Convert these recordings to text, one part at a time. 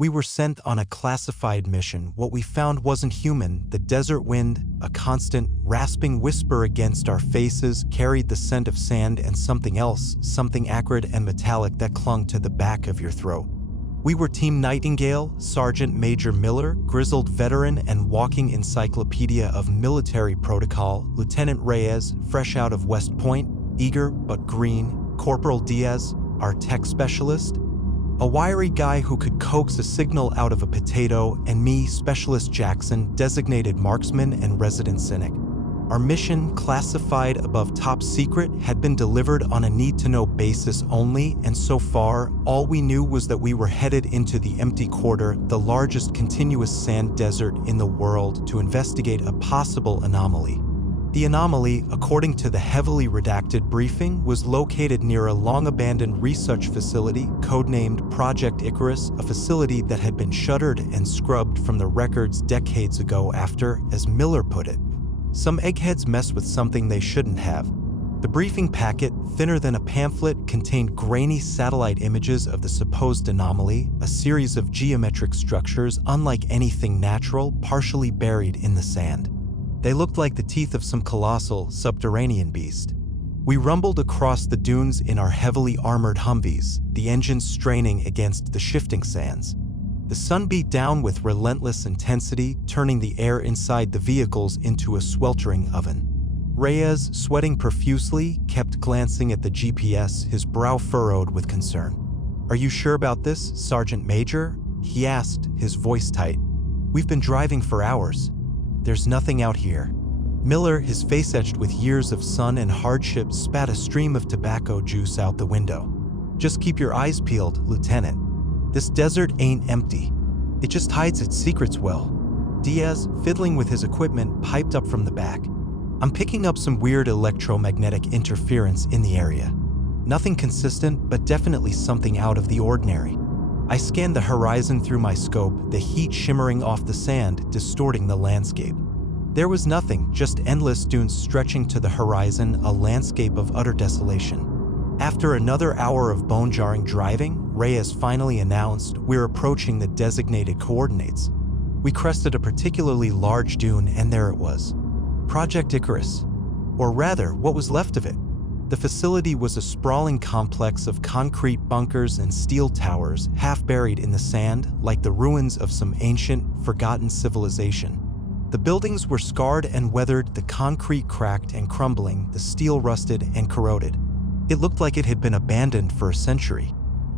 We were sent on a classified mission. What we found wasn't human. The desert wind, a constant, rasping whisper against our faces, carried the scent of sand and something else, something acrid and metallic that clung to the back of your throat. We were Team Nightingale, Sergeant Major Miller, grizzled veteran and walking encyclopedia of military protocol, Lieutenant Reyes, fresh out of West Point, eager but green, Corporal Diaz, our tech specialist, a wiry guy who could coax a signal out of a potato, and me, Specialist Jackson, designated marksman and resident cynic. Our mission, classified above top secret, had been delivered on a need-to-know basis only, and so far, all we knew was that we were headed into the Empty Quarter, the largest continuous sand desert in the world, to investigate a possible anomaly. The anomaly, according to the heavily redacted briefing, was located near a long-abandoned research facility, codenamed Project Icarus, a facility that had been shuttered and scrubbed from the records decades ago after, as Miller put it, some eggheads messed with something they shouldn't have. The briefing packet, thinner than a pamphlet, contained grainy satellite images of the supposed anomaly, a series of geometric structures unlike anything natural, partially buried in the sand. They looked like the teeth of some colossal, subterranean beast. We rumbled across the dunes in our heavily armored Humvees, the engines straining against the shifting sands. The sun beat down with relentless intensity, turning the air inside the vehicles into a sweltering oven. Reyes, sweating profusely, kept glancing at the GPS, his brow furrowed with concern. "Are you sure about this, Sergeant Major?" he asked, his voice tight. "We've been driving for hours. There's nothing out here." Miller, his face etched with years of sun and hardship, spat a stream of tobacco juice out the window. "Just keep your eyes peeled, Lieutenant. This desert ain't empty. It just hides its secrets well." Diaz, fiddling with his equipment, piped up from the back. "I'm picking up some weird electromagnetic interference in the area. Nothing consistent, but definitely something out of the ordinary." I scanned the horizon through my scope, the heat shimmering off the sand, distorting the landscape. There was nothing, just endless dunes stretching to the horizon, a landscape of utter desolation. After another hour of bone-jarring driving, Reyes finally announced, "We're approaching the designated coordinates." We crested a particularly large dune, and there it was. Project Icarus. Or rather, what was left of it. The facility was a sprawling complex of concrete bunkers and steel towers, half buried in the sand, like the ruins of some ancient, forgotten civilization. The buildings were scarred and weathered, the concrete cracked and crumbling, the steel rusted and corroded. It looked like it had been abandoned for a century.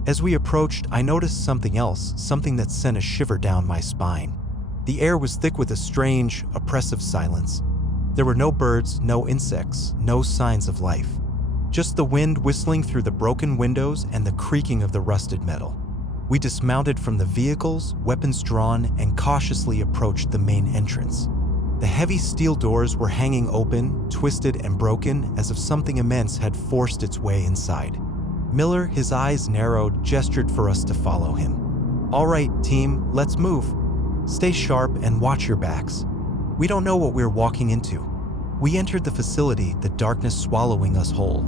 As we approached, I noticed something else, something that sent a shiver down my spine. The air was thick with a strange, oppressive silence. There were no birds, no insects, no signs of life. Just the wind whistling through the broken windows and the creaking of the rusted metal. We dismounted from the vehicles, weapons drawn, and cautiously approached the main entrance. The heavy steel doors were hanging open, twisted and broken, as if something immense had forced its way inside. Miller, his eyes narrowed, gestured for us to follow him. "All right, team, let's move. Stay sharp and watch your backs. We don't know what we're walking into." We entered the facility, the darkness swallowing us whole.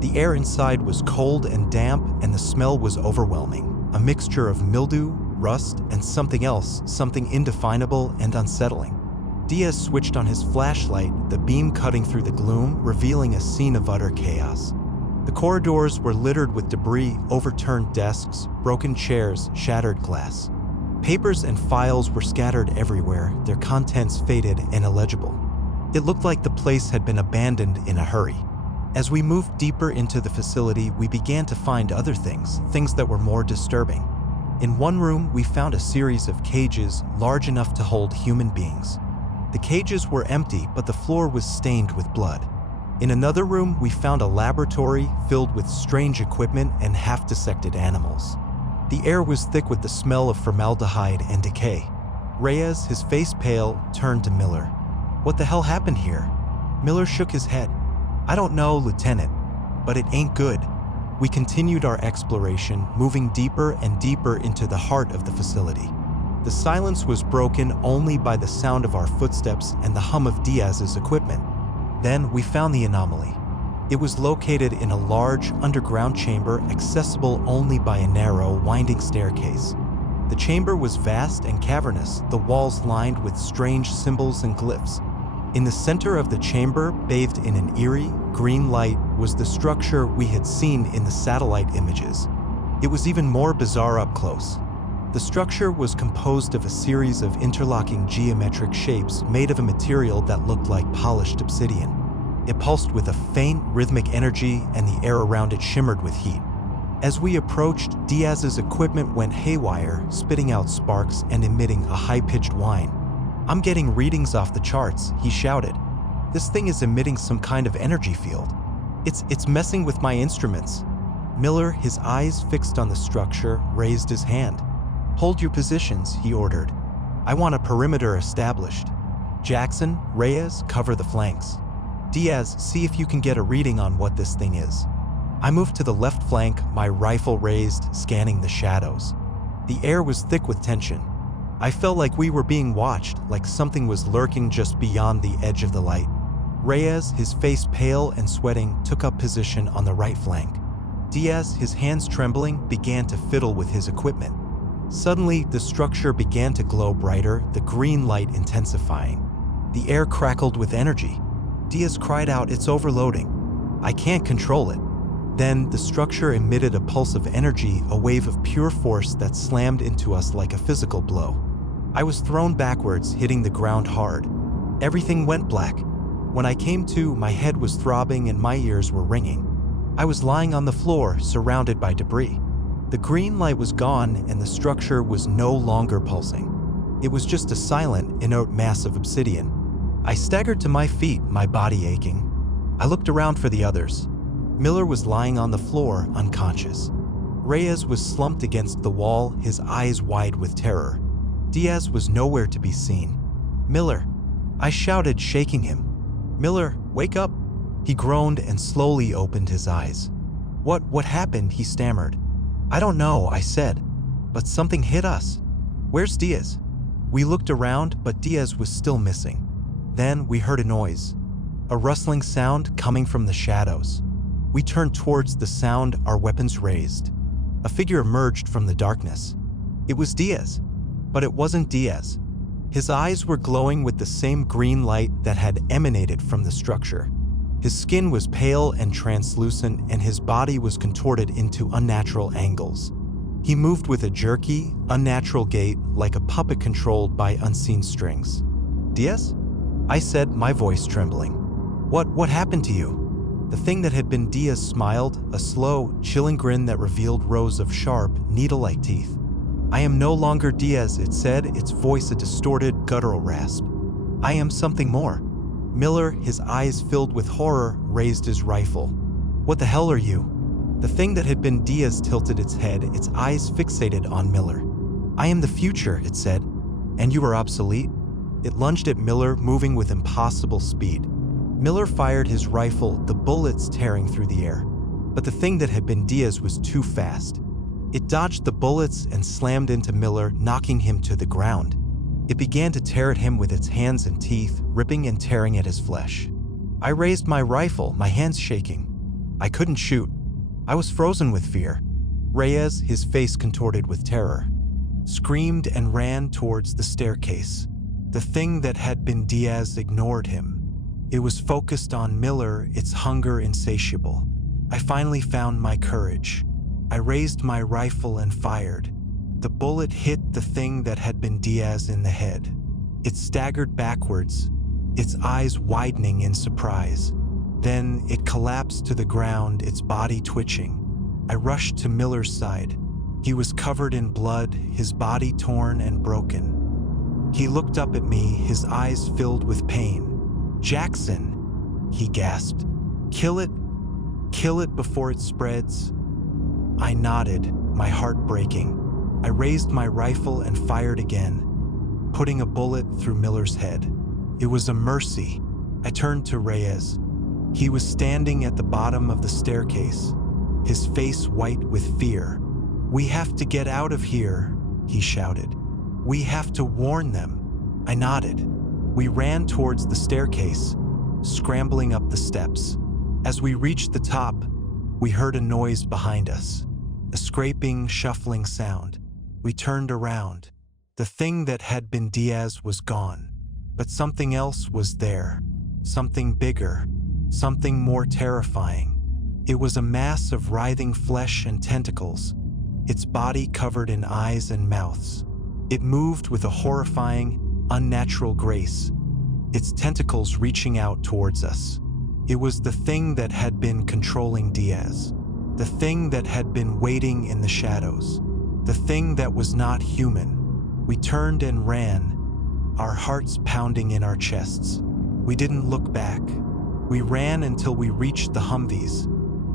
The air inside was cold and damp, and the smell was overwhelming, a mixture of mildew, rust, and something else, something indefinable and unsettling. Diaz switched on his flashlight, the beam cutting through the gloom, revealing a scene of utter chaos. The corridors were littered with debris, overturned desks, broken chairs, shattered glass. Papers and files were scattered everywhere, their contents faded and illegible. It looked like the place had been abandoned in a hurry. As we moved deeper into the facility, we began to find other things that were more disturbing. In one room, we found a series of cages large enough to hold human beings. The cages were empty, but the floor was stained with blood. In another room, we found a laboratory filled with strange equipment and half-dissected animals. The air was thick with the smell of formaldehyde and decay. Reyes, his face pale, turned to Miller. "What the hell happened here?" Miller shook his head. "I don't know, Lieutenant, but it ain't good." We continued our exploration, moving deeper and deeper into the heart of the facility. The silence was broken only by the sound of our footsteps and the hum of Diaz's equipment. Then we found the anomaly. It was located in a large, underground chamber accessible only by a narrow, winding staircase. The chamber was vast and cavernous, the walls lined with strange symbols and glyphs. In the center of the chamber, bathed in an eerie, green light, was the structure we had seen in the satellite images. It was even more bizarre up close. The structure was composed of a series of interlocking geometric shapes made of a material that looked like polished obsidian. It pulsed with a faint, rhythmic energy, and the air around it shimmered with heat. As we approached, Diaz's equipment went haywire, spitting out sparks and emitting a high-pitched whine. "I'm getting readings off the charts," he shouted. "This thing is emitting some kind of energy field. It's messing with my instruments." Miller, his eyes fixed on the structure, raised his hand. "Hold your positions," he ordered. "I want a perimeter established. Jackson, Reyes, cover the flanks. Diaz, see if you can get a reading on what this thing is." I moved to the left flank, my rifle raised, scanning the shadows. The air was thick with tension. I felt like we were being watched, like something was lurking just beyond the edge of the light. Reyes, his face pale and sweating, took up position on the right flank. Diaz, his hands trembling, began to fiddle with his equipment. Suddenly, the structure began to glow brighter, the green light intensifying. The air crackled with energy. Diaz cried out, "It's overloading. I can't control it." Then, the structure emitted a pulse of energy, a wave of pure force that slammed into us like a physical blow. I was thrown backwards, hitting the ground hard. Everything went black. When I came to, my head was throbbing and my ears were ringing. I was lying on the floor, surrounded by debris. The green light was gone and the structure was no longer pulsing. It was just a silent, inert mass of obsidian. I staggered to my feet, my body aching. I looked around for the others. Miller was lying on the floor, unconscious. Reyes was slumped against the wall, his eyes wide with terror. Diaz was nowhere to be seen. "Miller!" I shouted, shaking him. "Miller, wake up!" He groaned and slowly opened his eyes. What happened?" he stammered. "I don't know," I said, "but something hit us. Where's Diaz?" We looked around, but Diaz was still missing. Then we heard a noise, a rustling sound coming from the shadows. We turned towards the sound, our weapons raised. A figure emerged from the darkness. It was Diaz, but it wasn't Diaz. His eyes were glowing with the same green light that had emanated from the structure. His skin was pale and translucent, and his body was contorted into unnatural angles. He moved with a jerky, unnatural gait, like a puppet controlled by unseen strings. "Diaz?" I said, my voice trembling. What happened to you?" The thing that had been Diaz smiled, a slow, chilling grin that revealed rows of sharp, needle-like teeth. "I am no longer Diaz," it said, its voice a distorted, guttural rasp. "I am something more." Miller, his eyes filled with horror, raised his rifle. "What the hell are you?" The thing that had been Diaz tilted its head, its eyes fixated on Miller. "I am the future," it said. "And you are obsolete?" It lunged at Miller, moving with impossible speed. Miller fired his rifle, the bullets tearing through the air. But the thing that had been Diaz was too fast. It dodged the bullets and slammed into Miller, knocking him to the ground. It began to tear at him with its hands and teeth, ripping and tearing at his flesh. I raised my rifle, my hands shaking. I couldn't shoot. I was frozen with fear. Reyes, his face contorted with terror, screamed and ran towards the staircase. The thing that had been Diaz ignored him. It was focused on Miller, its hunger insatiable. I finally found my courage. I raised my rifle and fired. The bullet hit the thing that had been Diaz in the head. It staggered backwards, its eyes widening in surprise. Then it collapsed to the ground, its body twitching. I rushed to Miller's side. He was covered in blood, his body torn and broken. He looked up at me, his eyes filled with pain. "Jackson," he gasped. Kill it before it spreads." I nodded, my heart breaking. I raised my rifle and fired again, putting a bullet through Miller's head. It was a mercy. I turned to Reyes. He was standing at the bottom of the staircase, his face white with fear. "We have to get out of here," he shouted. "We have to warn them." I nodded. We ran towards the staircase, scrambling up the steps. As we reached the top, we heard a noise behind us, a scraping, shuffling sound. We turned around. The thing that had been Diaz was gone, but something else was there. Something bigger, something more terrifying. It was a mass of writhing flesh and tentacles, its body covered in eyes and mouths. It moved with a horrifying, unnatural grace, its tentacles reaching out towards us. It was the thing that had been controlling Diaz, the thing that had been waiting in the shadows, the thing that was not human. We turned and ran, our hearts pounding in our chests. We didn't look back. We ran until we reached the Humvees,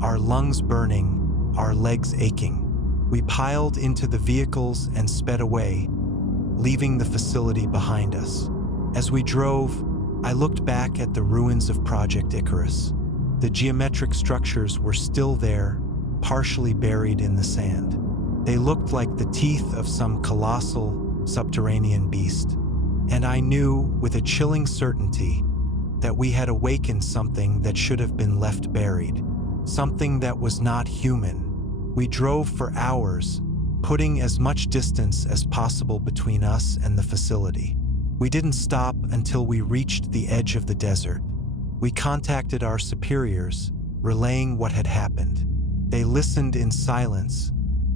our lungs burning, our legs aching. We piled into the vehicles and sped away, leaving the facility behind us. As we drove, I looked back at the ruins of Project Icarus. The geometric structures were still there, partially buried in the sand. They looked like the teeth of some colossal, subterranean beast. And I knew, with a chilling certainty, that we had awakened something that should have been left buried, something that was not human. We drove for hours, putting as much distance as possible between us and the facility. We didn't stop until we reached the edge of the desert. We contacted our superiors, relaying what had happened. They listened in silence,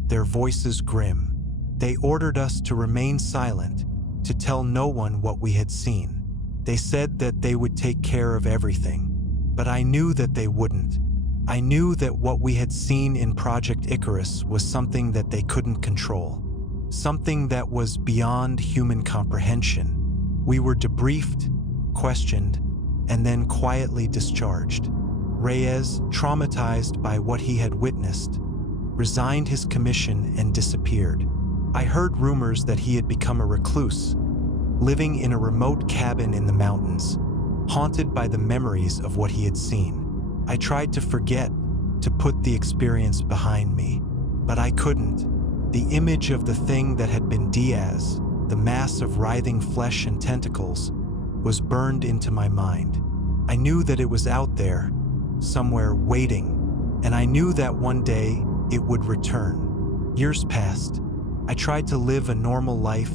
their voices grim. They ordered us to remain silent, to tell no one what we had seen. They said that they would take care of everything, but I knew that they wouldn't. I knew that what we had seen in Project Icarus was something that they couldn't control, something that was beyond human comprehension. We were debriefed, questioned, and then quietly discharged. Reyes, traumatized by what he had witnessed, resigned his commission and disappeared. I heard rumors that he had become a recluse, living in a remote cabin in the mountains, haunted by the memories of what he had seen. I tried to forget, to put the experience behind me, but I couldn't. The image of the thing that had been Diaz, the mass of writhing flesh and tentacles, was burned into my mind. I knew that it was out there, somewhere waiting, and I knew that one day it would return. Years passed. I tried to live a normal life,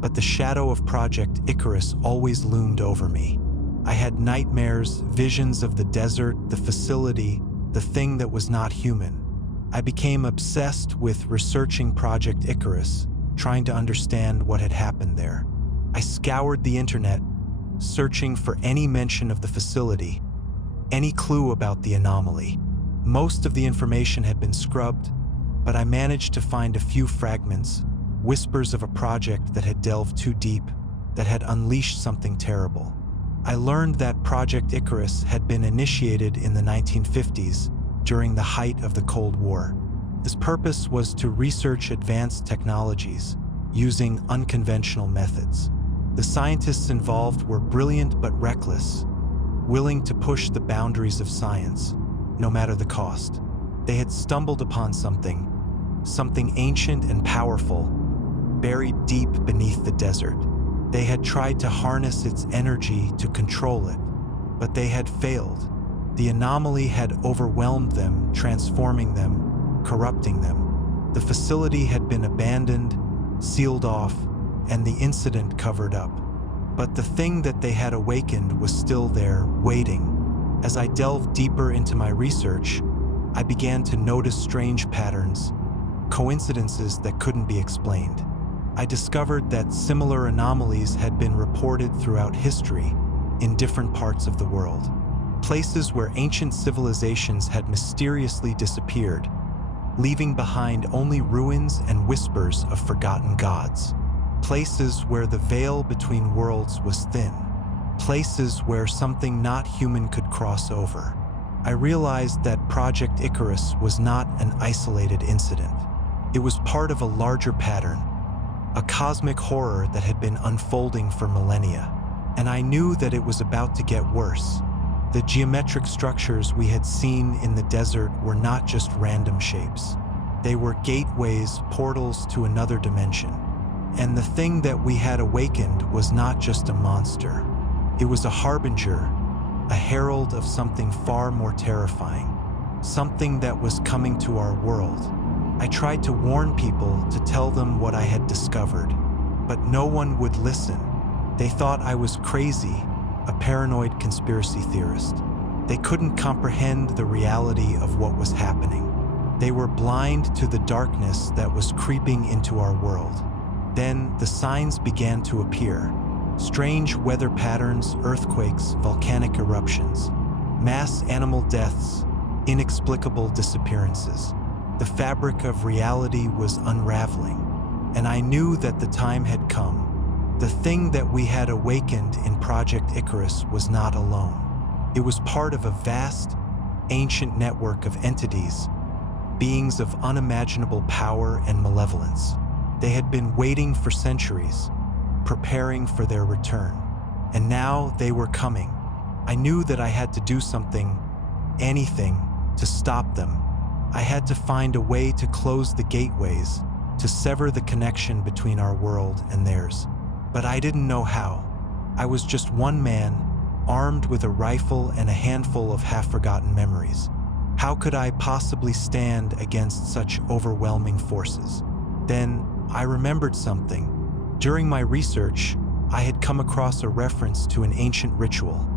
but the shadow of Project Icarus always loomed over me. I had nightmares, visions of the desert, the facility, the thing that was not human. I became obsessed with researching Project Icarus, trying to understand what had happened there. I scoured the internet, searching for any mention of the facility, any clue about the anomaly. Most of the information had been scrubbed, but I managed to find a few fragments, whispers of a project that had delved too deep, that had unleashed something terrible. I learned that Project Icarus had been initiated in the 1950s during the height of the Cold War. Its purpose was to research advanced technologies using unconventional methods. The scientists involved were brilliant but reckless, willing to push the boundaries of science, no matter the cost. They had stumbled upon something ancient and powerful, buried deep beneath the desert. They had tried to harness its energy to control it, but they had failed. The anomaly had overwhelmed them, transforming them, corrupting them. The facility had been abandoned, sealed off, and the incident covered up. But the thing that they had awakened was still there, waiting. As I delved deeper into my research, I began to notice strange patterns, coincidences that couldn't be explained. I discovered that similar anomalies had been reported throughout history in different parts of the world. Places where ancient civilizations had mysteriously disappeared, leaving behind only ruins and whispers of forgotten gods. Places where the veil between worlds was thin. Places where something not human could cross over. I realized that Project Icarus was not an isolated incident. It was part of a larger pattern, a cosmic horror that had been unfolding for millennia. And I knew that it was about to get worse. The geometric structures we had seen in the desert were not just random shapes. They were gateways, portals to another dimension. And the thing that we had awakened was not just a monster. It was a harbinger, a herald of something far more terrifying, something that was coming to our world. I tried to warn people, to tell them what I had discovered, but no one would listen. They thought I was crazy, a paranoid conspiracy theorist. They couldn't comprehend the reality of what was happening. They were blind to the darkness that was creeping into our world. Then the signs began to appear. Strange weather patterns, earthquakes, volcanic eruptions, mass animal deaths, inexplicable disappearances. The fabric of reality was unraveling, and I knew that the time had come. The thing that we had awakened in Project Icarus was not alone. It was part of a vast, ancient network of entities, beings of unimaginable power and malevolence. They had been waiting for centuries, preparing for their return, and now they were coming. I knew that I had to do something, anything, to stop them. I had to find a way to close the gateways, to sever the connection between our world and theirs. But I didn't know how. I was just one man, armed with a rifle and a handful of half-forgotten memories. How could I possibly stand against such overwhelming forces? Then I remembered something. During my research, I had come across a reference to an ancient ritual,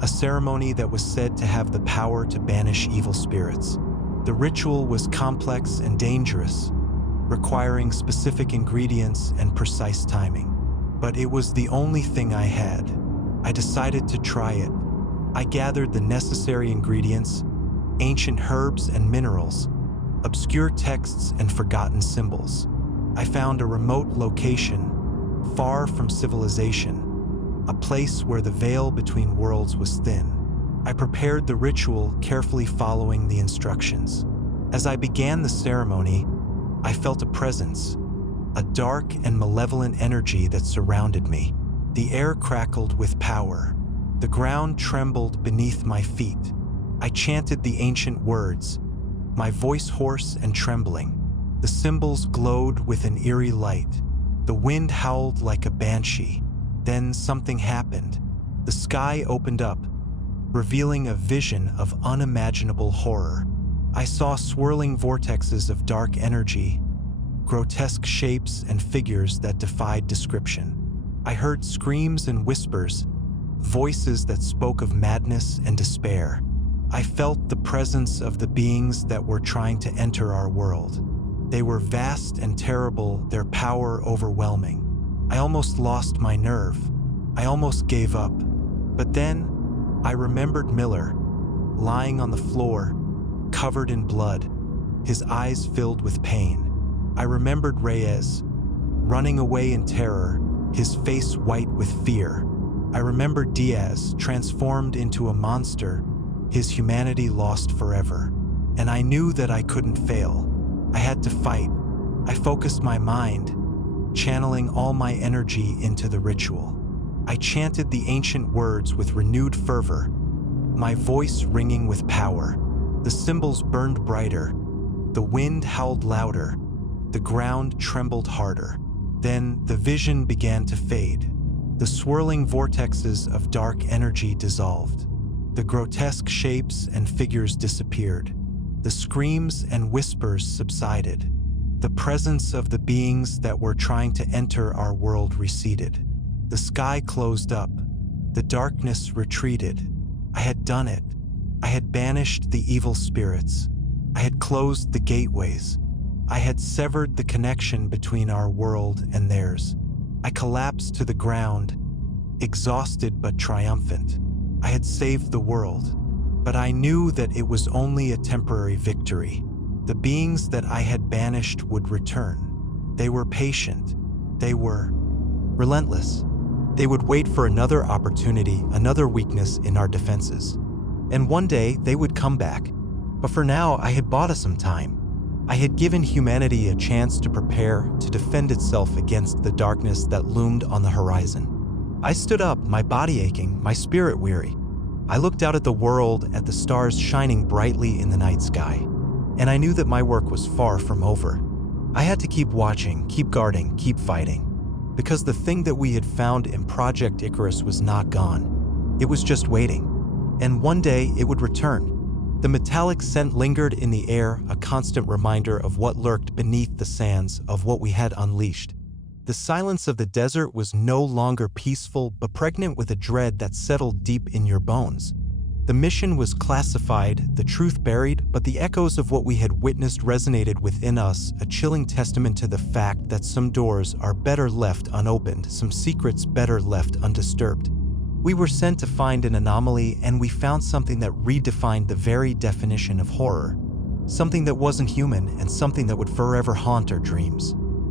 a ceremony that was said to have the power to banish evil spirits. The ritual was complex and dangerous, requiring specific ingredients and precise timing. But it was the only thing I had. I decided to try it. I gathered the necessary ingredients, ancient herbs and minerals, obscure texts and forgotten symbols. I found a remote location, far from civilization, a place where the veil between worlds was thin. I prepared the ritual, carefully following the instructions. As I began the ceremony, I felt a presence, a dark and malevolent energy that surrounded me. The air crackled with power. The ground trembled beneath my feet. I chanted the ancient words, my voice hoarse and trembling. The symbols glowed with an eerie light. The wind howled like a banshee. Then something happened. The sky opened up, revealing a vision of unimaginable horror. I saw swirling vortexes of dark energy, grotesque shapes and figures that defied description. I heard screams and whispers, voices that spoke of madness and despair. I felt the presence of the beings that were trying to enter our world. They were vast and terrible, their power overwhelming. I almost lost my nerve. I almost gave up. But then, I remembered Miller, lying on the floor, covered in blood, his eyes filled with pain. I remembered Reyes, running away in terror, his face white with fear. I remembered Diaz, transformed into a monster, his humanity lost forever. And I knew that I couldn't fail. I had to fight. I focused my mind, channeling all my energy into the ritual. I chanted the ancient words with renewed fervor, my voice ringing with power. The symbols burned brighter. The wind howled louder. The ground trembled harder. Then the vision began to fade. The swirling vortexes of dark energy dissolved. The grotesque shapes and figures disappeared. The screams and whispers subsided. The presence of the beings that were trying to enter our world receded. The sky closed up. The darkness retreated. I had done it. I had banished the evil spirits. I had closed the gateways. I had severed the connection between our world and theirs. I collapsed to the ground, exhausted but triumphant. I had saved the world, but I knew that it was only a temporary victory. The beings that I had banished would return. They were patient. They were relentless. They would wait for another opportunity, another weakness in our defenses. And one day they would come back. But for now, I had bought us some time. I had given humanity a chance to prepare to defend itself against the darkness that loomed on the horizon. I stood up, my body aching, my spirit weary. I looked out at the world, at the stars shining brightly in the night sky, and I knew that my work was far from over. I had to keep watching, keep guarding, keep fighting, because the thing that we had found in Project Icarus was not gone. It was just waiting, and one day it would return. The metallic scent lingered in the air, a constant reminder of what lurked beneath the sands, of what we had unleashed. The silence of the desert was no longer peaceful, but pregnant with a dread that settled deep in your bones. The mission was classified, the truth buried, but the echoes of what we had witnessed resonated within us, a chilling testament to the fact that some doors are better left unopened, some secrets better left undisturbed. We were sent to find an anomaly, and we found something that redefined the very definition of horror. Something that wasn't human, and something that would forever haunt our dreams.